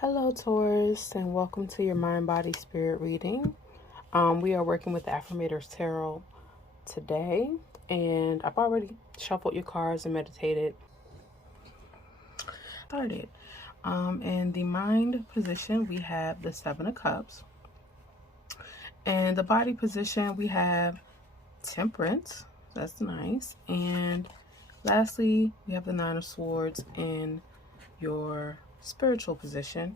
Hello, Taurus, and welcome to your Mind, Body, Spirit reading. We are working with the Affirmators Tarot today, and I've already shuffled your cards and meditated. Started. In the mind position, we have the Seven of Cups. And the body position, we have Temperance. That's nice. And lastly, we have the Nine of Swords in your spiritual position.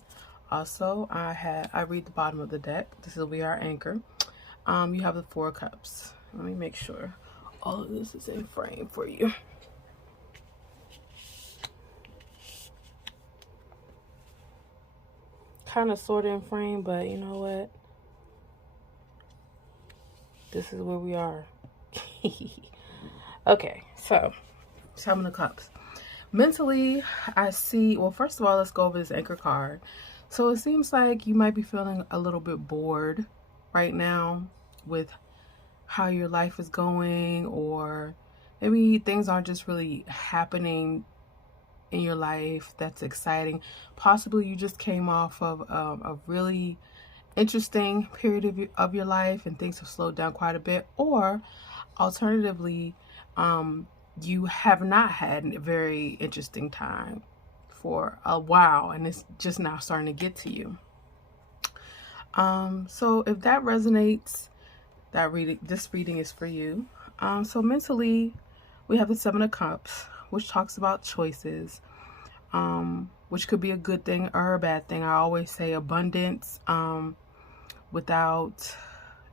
Also, I read the bottom of the deck. This will be our anchor. You have the Four of Cups. Let me make sure all of this is in frame for you. Kind of sort of in frame, but you know what? This is where we are. Okay, so Seven of Cups. Mentally, I see, well, first of all, let's go over this anchor card. So it seems like you might be feeling a little bit bored right now with how your life is going, or maybe things aren't just really happening in your life that's exciting. Possibly you just came off of a really interesting period of your life and things have slowed down quite a bit, or alternatively, you have not had a very interesting time for a while and it's just now starting to get to you. So if that resonates, this reading is for you. So mentally, we have the Seven of Cups, which talks about choices, which could be a good thing or a bad thing. I always say abundance without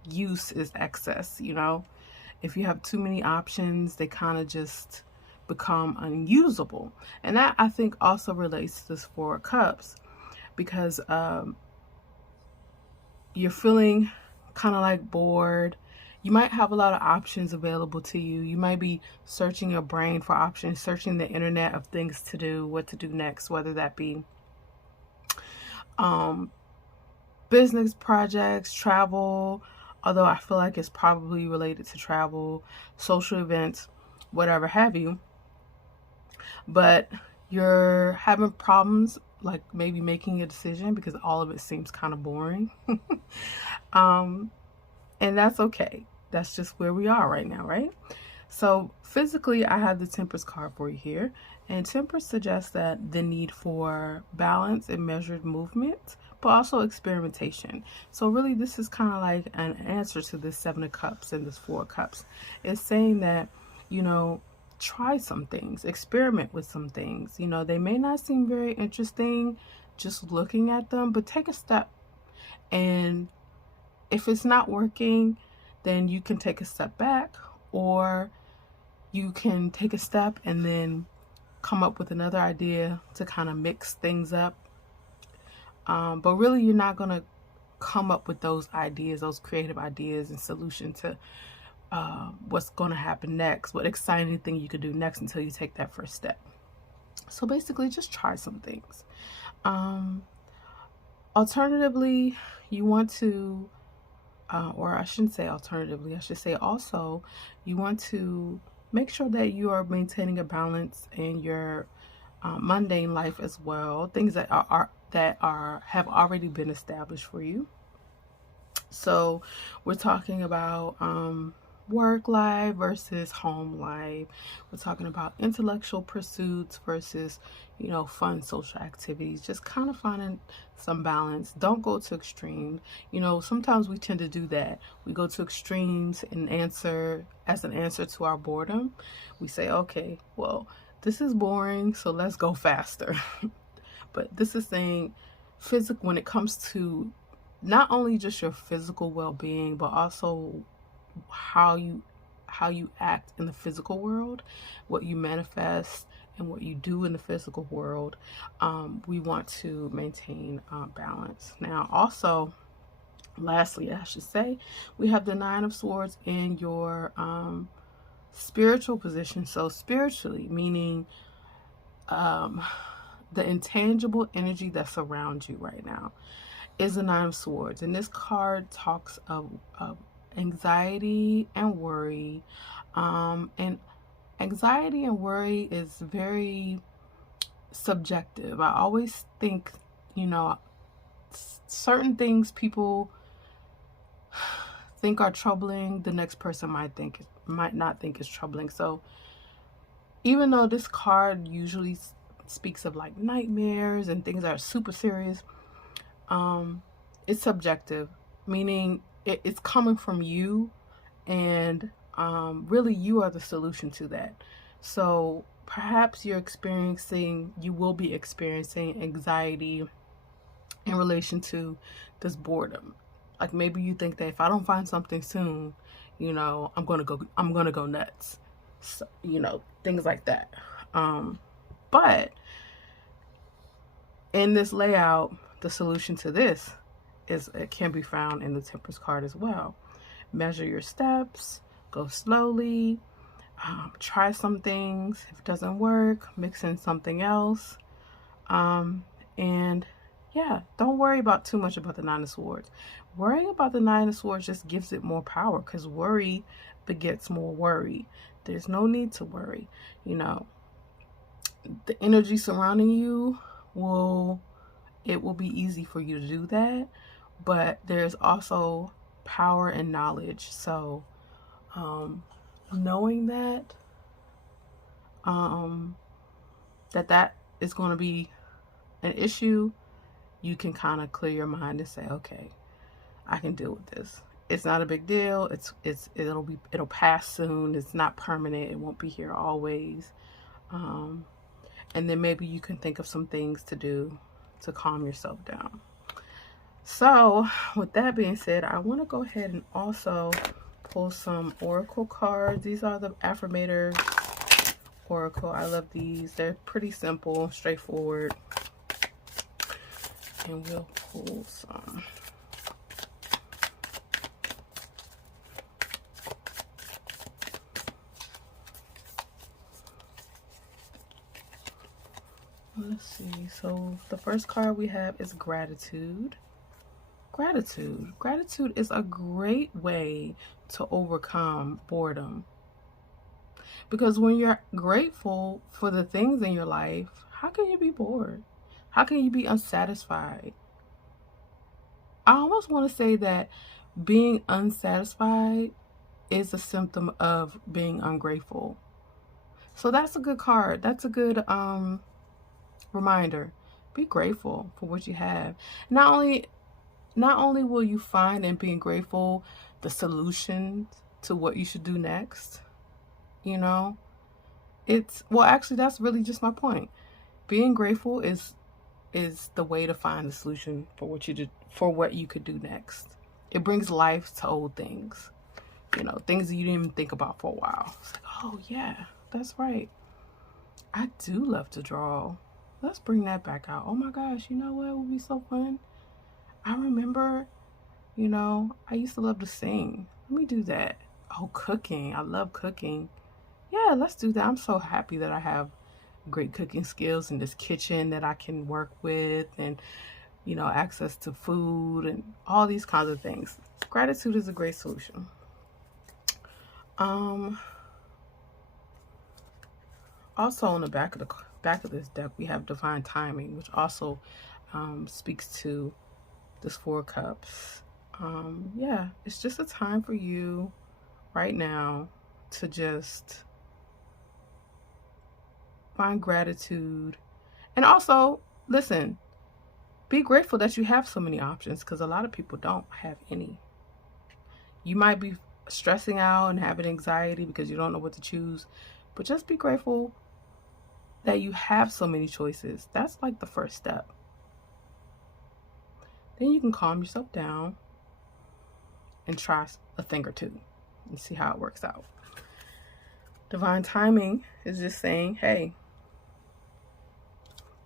use is excess, you know. If you have too many options, they kind of just become unusable. And that, I think, also relates to this Four of Cups, because you're feeling kind of like bored. You might have a lot of options available to you. You might be searching your brain for options, searching the internet of things to do, what to do next, whether that be business projects, travel, although I feel like it's probably related to travel, social events, whatever have you. But you're having problems, like maybe making a decision because all of it seems kind of boring. And that's okay. That's just where we are right now, right? So physically, I have the Temperance card for you here. And Temperance suggests that the need for balance and measured movement, but also experimentation. So really, this is kind of like an answer to this Seven of Cups and this Four of Cups. It's saying that, you know, try some things, experiment with some things. You know, they may not seem very interesting just looking at them, but take a step. And if it's not working, then you can take a step back, or you can take a step and then come up with another idea to kind of mix things up. But really, you're not going to come up with those ideas, those creative ideas and solution to what's going to happen next, what exciting thing you could do next until you take that first step. So basically, just try some things. Alternatively, you want to, or I shouldn't say alternatively, I should say also, you want to make sure that you are maintaining a balance in your mundane life as well, things that have already been established for you. So we're talking about work life versus home life. We're talking about intellectual pursuits versus, you know, fun social activities. Just kind of finding some balance. Don't go to extremes. You know, sometimes we tend to do that. We go to extremes and as an answer to our boredom. We say, okay, well, this is boring, so let's go faster. But this is saying when it comes to not only just your physical well-being, but also how you act in the physical world, what you manifest and what you do in the physical world. We want to maintain balance. Now, also, lastly, I should say, we have the Nine of Swords in your spiritual position. So spiritually, meaning the intangible energy that surrounds you right now is the Nine of Swords. And this card talks of anxiety and worry. And anxiety and worry is very subjective. I always think you know, certain things people think are troubling, the next person might not think is troubling. So even though this card usually speaks of like nightmares and things that are super serious, it's subjective, meaning it's coming from you, and really you are the solution to that. So perhaps you will be experiencing anxiety in relation to this boredom. Like maybe you think that if I don't find something soon, I'm gonna go nuts. So, things like that. But in this layout, the solution to this it can be found in the Temperance card as well. Measure your steps, go slowly, try some things. If it doesn't work, mix in something else. And yeah, don't worry about too much about the Nine of Swords. Worrying about the Nine of Swords just gives it more power, because worry begets more worry. There's no need to worry. The energy surrounding you will be easy for you to do that, but there's also power and knowledge. So knowing that that is going to be an issue, you can kind of clear your mind and say, okay, I can deal with this. It's not a big deal. It'll pass soon. It's not permanent. It won't be here always. And then maybe you can think of some things to do to calm yourself down. So with that being said, I want to go ahead and also pull some oracle cards. These are the Affirmator Oracle. I love these. They're pretty simple, straightforward. And we'll pull some. Let's see. So the first card we have is gratitude. Gratitude. Gratitude is a great way to overcome boredom. Because when you're grateful for the things in your life, how can you be bored? How can you be unsatisfied? I almost want to say that being unsatisfied is a symptom of being ungrateful. So that's a good card. That's a good reminder. Be grateful for what you have. Not only will you find in being grateful the solution to what you should do next, actually that's really just my point. Being grateful is the way to find the solution for what you could do next. It brings life to old things. Things that you didn't even think about for a while. It's like, oh yeah, that's right. I do love to draw. Let's bring that back out. Oh my gosh, you know what would be so fun? I remember, I used to love to sing. Let me do that. Oh, cooking. I love cooking. Yeah, let's do that. I'm so happy that I have great cooking skills in this kitchen that I can work with, and, access to food and all these kinds of things. Gratitude is a great solution. Also on the back of this deck, we have divine timing, which also speaks to this Four of Cups. Yeah, it's just a time for you right now to just find gratitude. And also, listen, be grateful that you have so many options, because a lot of people don't have any. You might be stressing out and having anxiety because you don't know what to choose, but just be grateful that you have so many choices. That's like the first step. Then you can calm yourself down and try a thing or two and see how it works out. Divine timing is just saying, hey,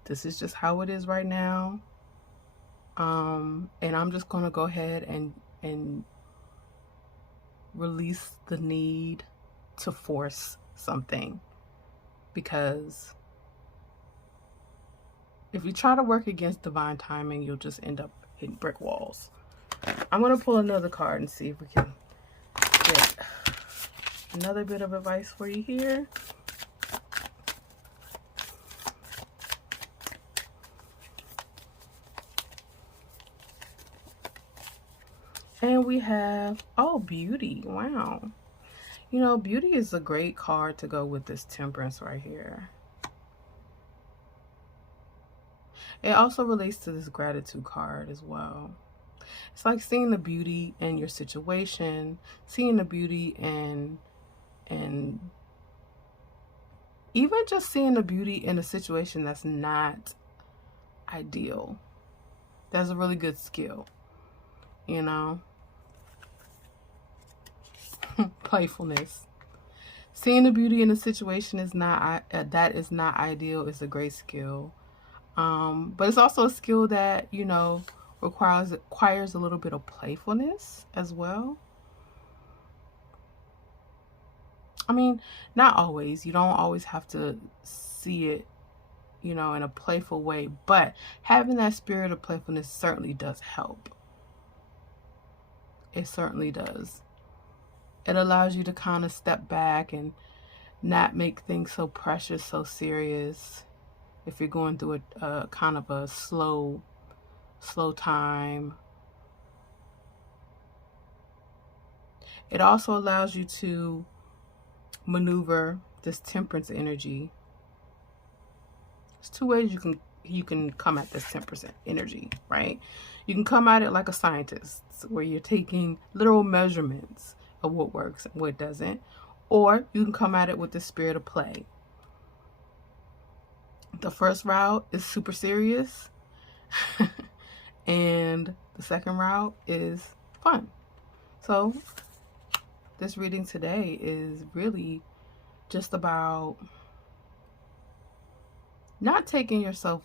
this is just how it is right now. And I'm just going to go ahead and release the need to force something, because if you try to work against divine timing, you'll just end up hitting brick walls. I'm going to pull another card and see if we can get another bit of advice for you here. And we have, oh, beauty. Wow. You know, beauty is a great card to go with this temperance right here. It also relates to this gratitude card as well. It's like seeing the beauty in your situation, seeing the beauty in even just seeing the beauty in a situation that's not ideal. That's a really good skill, you know. Playfulness. Seeing the beauty in a situation is not that is not ideal is a great skill. But it's also a skill that, you know, requires a little bit of playfulness as well. I mean, not always. You don't always have to see it, you know, in a playful way, but having that spirit of playfulness certainly does help. It certainly does. It allows you to kind of step back and not make things so precious, so serious. If you're going through a kind of a slow time. It also allows you to maneuver this temperance energy. There's two ways you can come at this temperance energy, right? You can come at it like a scientist, where you're taking literal measurements of what works and what doesn't, or you can come at it with the spirit of play. The first route is super serious, and the second route is fun. So this reading today is really just about not taking yourself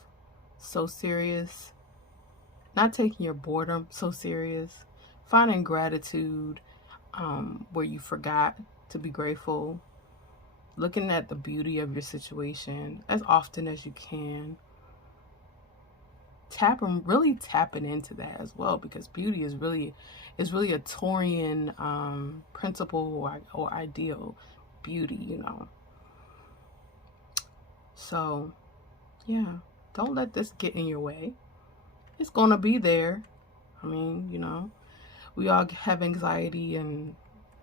so serious, not taking your boredom so serious, finding gratitude where you forgot to be grateful, looking at the beauty of your situation as often as you can. Really tapping into that as well, because beauty is really a Taurian principle or ideal, beauty, you know. So yeah, don't let this get in your way. It's gonna be there. I mean, you know, we all have anxiety and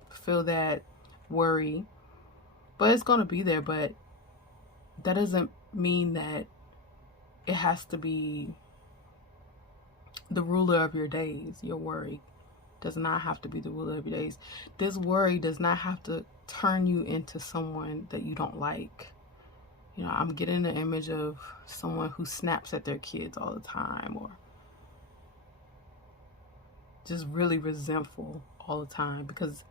feel that worry, but it's gonna be there. But that doesn't mean that it has to be the ruler of your days. Your worry does not have to be the ruler of your days. This worry does not have to turn you into someone that you don't like. You know, I'm getting the image of someone who snaps at their kids all the time, or just really resentful all the time, because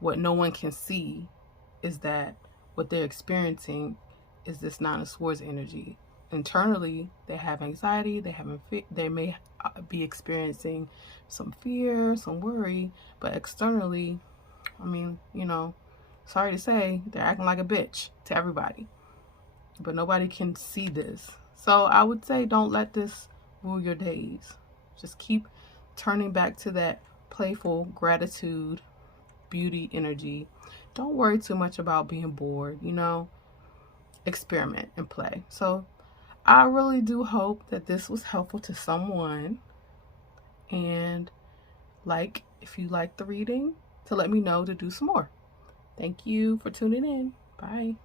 what no one can see is that what they're experiencing is this Nine of Swords energy. Internally, they have anxiety, they may be experiencing some fear, some worry, but externally, I mean, you know, sorry to say, they're acting like a bitch to everybody. But nobody can see this. So I would say don't let this rule your days. Just keep turning back to that playful gratitude, beauty energy. Don't worry too much about being bored, you know. Experiment and play. So I really do hope that this was helpful to someone. And if you like the reading, to let me know to do some more. Thank you for tuning in. Bye.